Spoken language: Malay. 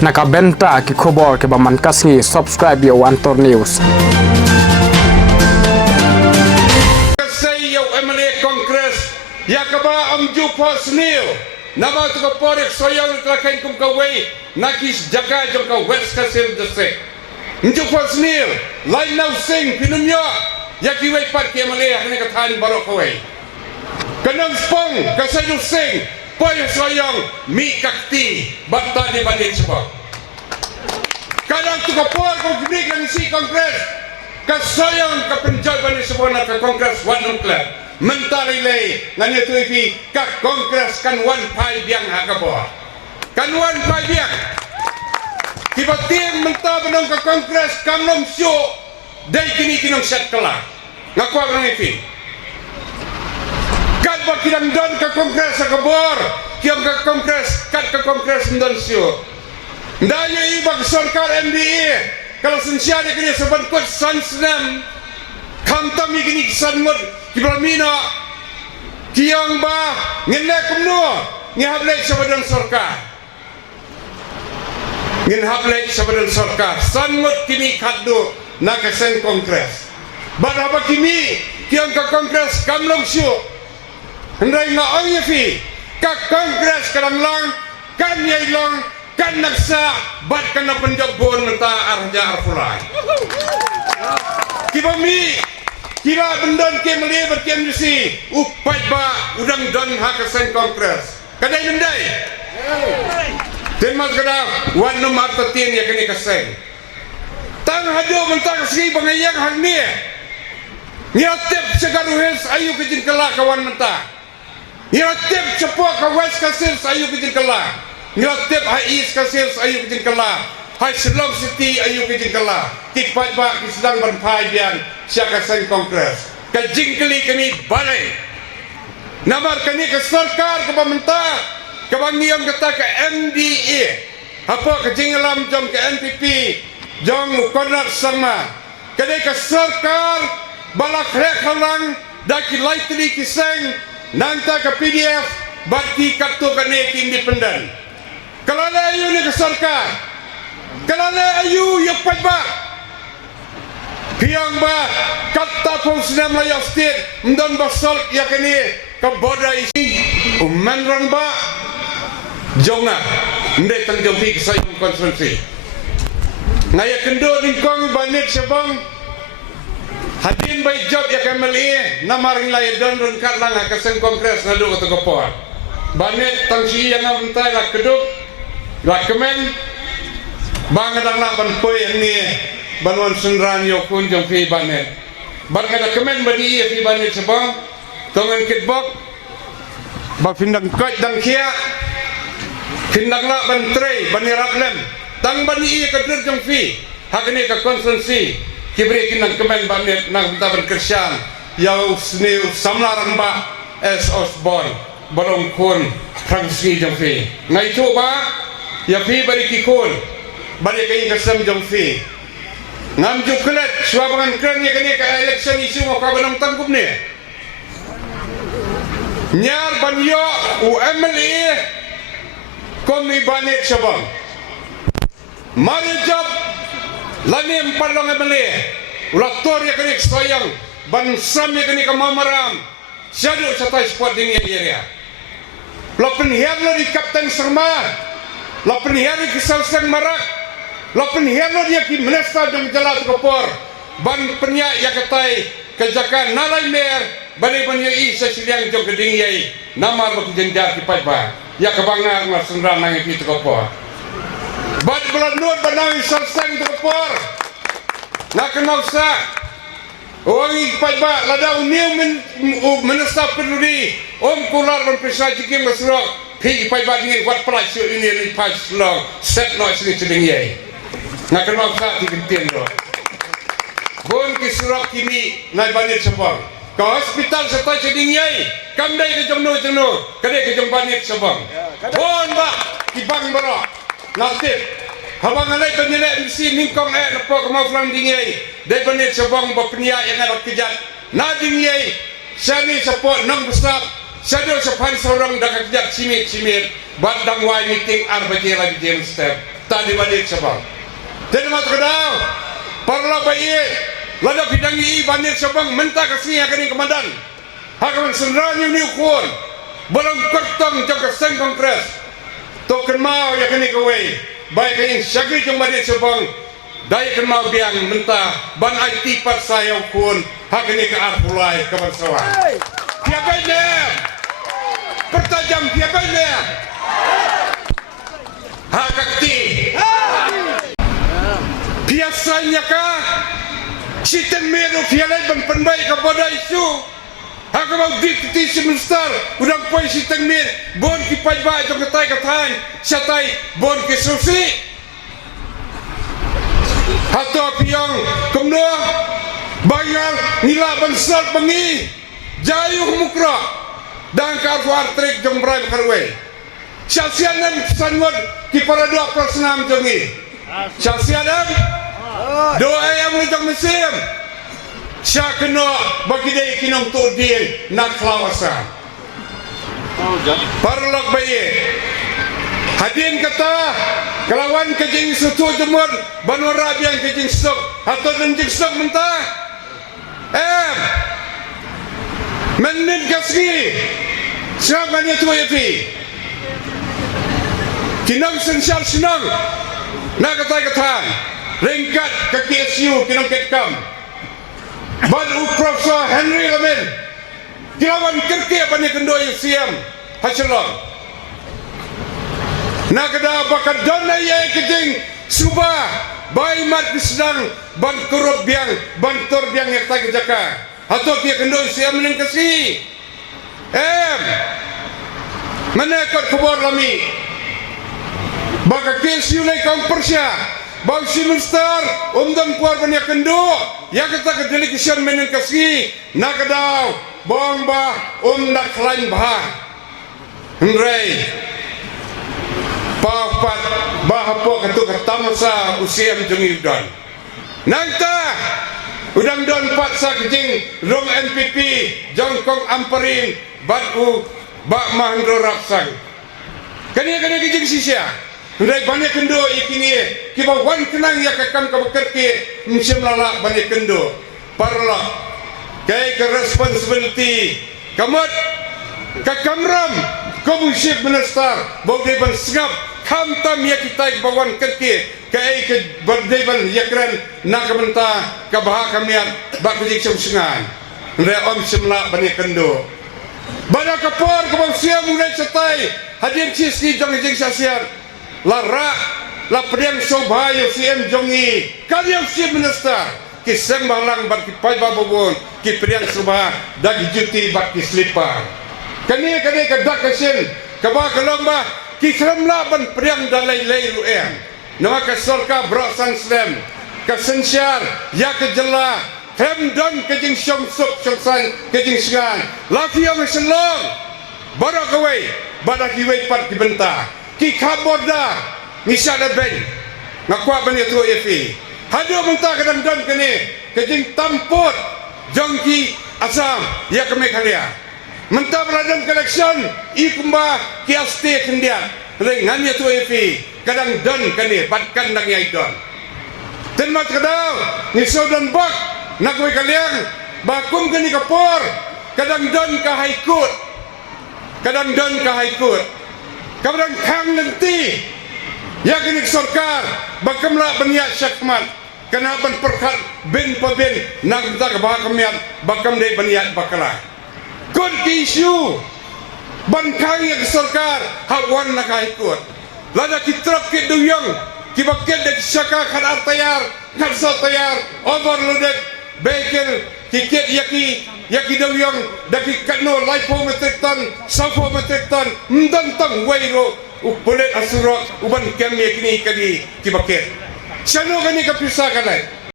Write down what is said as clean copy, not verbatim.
nakabenta ki khobor ke baman kasngi subscribe yo Antor News. Say yo MLA Congress yakaba amju posnil nama tu ko porek soyang tlakan kum kawai nakis jaga jom ka west kasil dese amju posnil lain now sing pinumyo yaki wai pat ke MLA hne ka than barok kawai kanang spong kasayu sing poy soyang mi kakti batta di bandit sebab kanang tu ko por ko gni kan si Congress kasayang kapenjal bani sebuah ka Kongres wan nuklear mentari lay nganya tu ifi ka Kongres kan wan pai biang hakaboa kan wan pai biang tiba-tiba mentah benong ka Kongres kamnom syo dai kini kinong set kala ngakwa benong ifi kan bakidang don ka Kongres akabor kiam ka Kongres kat ka Kongres ndon syo ndayo ibag sarkar MDA kalau sensia dia kena sebentuk sansnam kami kini sanmut kibramina kiang ba ngenek kumno ngehablek sabadan sarkar ngehablek sabadan sarkar sanmut kini kaddo nakasen Kongres badaba kini kiang ka Kongres kamlong syu hendai nga onyefi ka Kongres kadang lang kan yai long kan naksa bat kan na penjab bon menta arja arfulai kibami kira bendon ke mele berkem disi upai ba udang don hakasen Kongres kadai mendai temas kada wan nomor tatin ya kini kasen tang hado mentang segi bangayang hangni ngiatep segaruhes ayu kijin kala kawan menta ngiatep cepo ka west kasil ayu kijin kala ngiatep hais kasil ayu kijin kala hai Silong City ayu kijin kala tipat ba kislang ban pai bian siakasen Kongres kajingkeli kami balai namar kani ke sarkar ke pemerintah ke bangiam kata ke MDA apa kejinglam jom ke NPP jom konat sama kadai ke sarkar balak rek halang daki laitli kiseng nanta ke PDF baki kartu kane independen kalau ayu ni ke sarkar kalau ayu yang pajak piang ba kata Polsnam Melayu State mendon basal ya kini ke boda isi menrang ba jonga ndai tangjong pi kesayung konferensi ngaya kendo dingkong banit sebang hadin bai job ya kameli namaring lai don run kat lang akasen Kongres ngadu kata kopor banit tangsi yang amtai la keduk la kemen bang adang nak ban poi ni banwan sendran yo kun jong fi banet ban kada kemen bani ye fi banet sebang tongan kitbok ba pindang kot dang kia pindang la ban trei bani raplem tang bani ye kadir jong fi hakni ka konsensi kibri kinang kemen banet nang ta ban kersian yau sni samlaran ba es osborn bolong kun prangsi jong fi ngai tu ba ya fi bari kikul balik kain kasam jong fi ngam jukulat suabangan kran ya kene ka election isu mo ka banong tangkup ni nyar banyo UMLA komi banit sabang mari job lani empalong MLA ulator ya kene soyang bansam ya kene ka mamaram syadu satai sport ding area lopen hiarlo di Kapten Serma lopen hiarlo di Salsang Marak lopen hiarlo dia ki menesta jong jalan kopor ban penyak ya katai kejakan nalai mer bani banyo i sesiliang jong geding yai namar lo jenjar ki paiba ya kebangar na sendran nang ki kopor ban belanut banang Salsang kopor na kenal sa wangi paiba lada uniu menesta peduli om kular ban pesa jikim masrok pi paiba dingin wat pelai sio ini ni pas long set no sini ceding yai nak kenal tak dikentin lo. Bon kisrok kini naik banit sebang. Ke hospital setai ceding yai. Kamdai ke jomno kadai ke jom banit sebang. Bon ba kibang baro. Nasib. Habang alai penilai misi ningkong lepo kemau flang ding yai. Dai banit sebang ba penia yang ada kejat. Na ding yai. Sani support nang besar. Sado sepan seorang dak kejat simit. Bat dang wai meeting arbaje lagi jam step. tadi balik Sabang. Jadi mat kedau parla bayi lada bidangi banyak Sabang mentah kasih akan komandan. Hakaman senranya ni ukun belum kertong jaga sen kongres. Token mau ya kini kawai baik yang syagri jong balik Sabang. Daya kan mau biang mentah ban IT pat saya ukun hakini ke arpulai kebersawan. Siapa ini? Pertajam siapa ini? Hakakti. Biasanya kah Sitan meru fialan ban penbaik kepada isu. Haka mau dikti semester udang poi sitan mer bon ki pajba jong katai satai bon ki susi. Hato piang kumno bayar nila bansal bangi jayuh mukra dan karwar trik jong brai karwe. Syasianan sanwad ki para doa prasnam jongi. Syasianan doa yang menjong mesim. Sya kena bagi dia kinong tudin nak lawasan. Parlok bayi. Hadin kata kelawan kejing sutu jemur banur rabian kejing stok atau denjing stok mentah. Menin kasgi. Siapa ni tu yafi? Kinong sensyal senang. Nak kata ringkat ke KSU kinong ketkam. Badu Profesor Henry Lamin kilawan kerja banyak kendoi siam hasilong nak ada bakat dana yang kejing subah bayi mat sedang ban kurup biang bantur biang yang tak jaka atau dia kendoi siam menengkasi menekot kubur lami baka kes yulai kaum Persia bang si minister dan kuar banyak kendo ya kata ke delegation menengkasi nak ada bang bah nak lain bah Henry papat bahapo ketuk ketamasa usia menjengi udan nangta udang don pat sa kejing rong NPP jongkong amperin batu bak mahendro raksang kania kejing sisya Rai banyak kendo ikini kiba wan kenang ya kakam ka bekerke msim lala banyak kendo parla kai ke responsibility kamat kakamram komiship minister bogde ban singap kam tam ya kita bawan kerke kai ke bogde ban yakran nak menta ka bah kamian bak kejik sungan rai om simla banyak kendo banyak kapor kabang siam mulai setai hadir ciski jong jing sasian Lara la priang sobayo si em jongi kalian si minister ki sembalang bar ki pai babon ki priang sobah dagi juti bak ki slipar kani ka dak kasin ka ba kalomba ki semla ban priang dalai lei ruem nama ka sorka brosan slam ka sensyar ya ke jela hem don ke jing syom suk syongsan ke jing singan la fiang selong barak away badak ki wei pat ki bentah ki kaboda misada ben ngakwa bani tu efi hado mentah kadang don kene kejing tamput jongki asam ya keme khalia mentah beradam collection ikumba ki aste kendia rengan ya tu efi kadang don kene batkan nang yai don tenmat kadang ni sodan bak nak we kaliang bakum kene kapor kadang don ka haikut kadang don ka haikut Kabarang kang nanti ya kini sorkar bakamla baniat syakmat kena ban perkat bin pabin nang tak bah kamian bakam dei baniat bakala kun ki isu ban kang ya sorkar hawan nak ikut lada kitrap ki duyang ki baket de syaka kan artayar kan sotayar overloaded bekel tiket yaki duyang daki kano laipo metric ton sapo metric ton mdantang wairo upulet asurok uban kami yakini kadi ki baket syano kani kapisa kanai